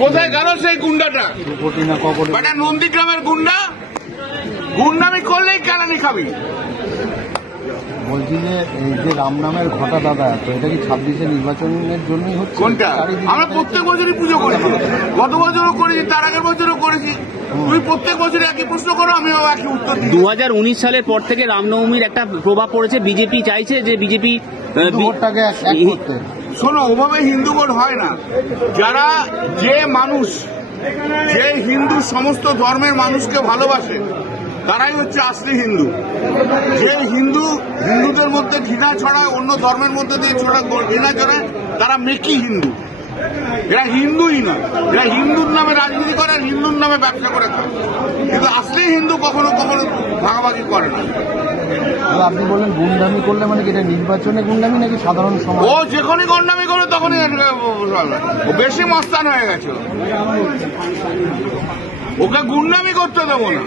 কোথায় গেল সেই গুন্ডাটা? বেটা নন্দীগ্রামের গুন্ডা, গুন্ডামি করলেই কেলানি খাবি। বলছি যে এই যে রাম নামের ঘটা দাদা, তো এটা কি 26-এ নির্বাচনের জন্যই হচ্ছে? কোনটা? আমরা প্রত্যেক বছরই পুজো করেছি, গত বছরও করেছি, তার আগের বছরও করেছি। তুই প্রত্যেক বছর একই প্রশ্ন করো, আমিও একই উত্তর দিই। 2019 সালের পর থেকে রামনবমীর একটা প্রভাব পড়েছে। বিজেপি চাইছে যে বিজেপি ভোটটাকে এক করতে। শোনো, ওভাবে হিন্দু ভোট হয় না। যারা যে মানুষ, যে হিন্দু সমস্ত ধর্মের মানুষকে ভালোবাসে, তারাই হচ্ছে আসলি হিন্দু। যে হিন্দুদের মধ্যে ঘৃণা ছড়ায়, অন্য ধর্মের মধ্যে দিয়ে ঘৃণা ছড়ায়, তারা মেকি হিন্দু। এরা হিন্দুই নয়, এরা হিন্দুর নামে রাজনীতি করে, হিন্দুর নামে ব্যবসা করে খায়। কিন্তু আসলি হিন্দু কখনো কখনো ভাগাভাগি করে না। আপনি বললেন গুন্ডামি করলে মানে কি এটা নির্বাচনে গুন্ডামি নাকি সাধারণ সমাজ? ও যখনই গন্ডামি করে তখনই ও বেশি মস্তান হয়ে গেছে। ওকে গুন্ডামি করতে দেবো না।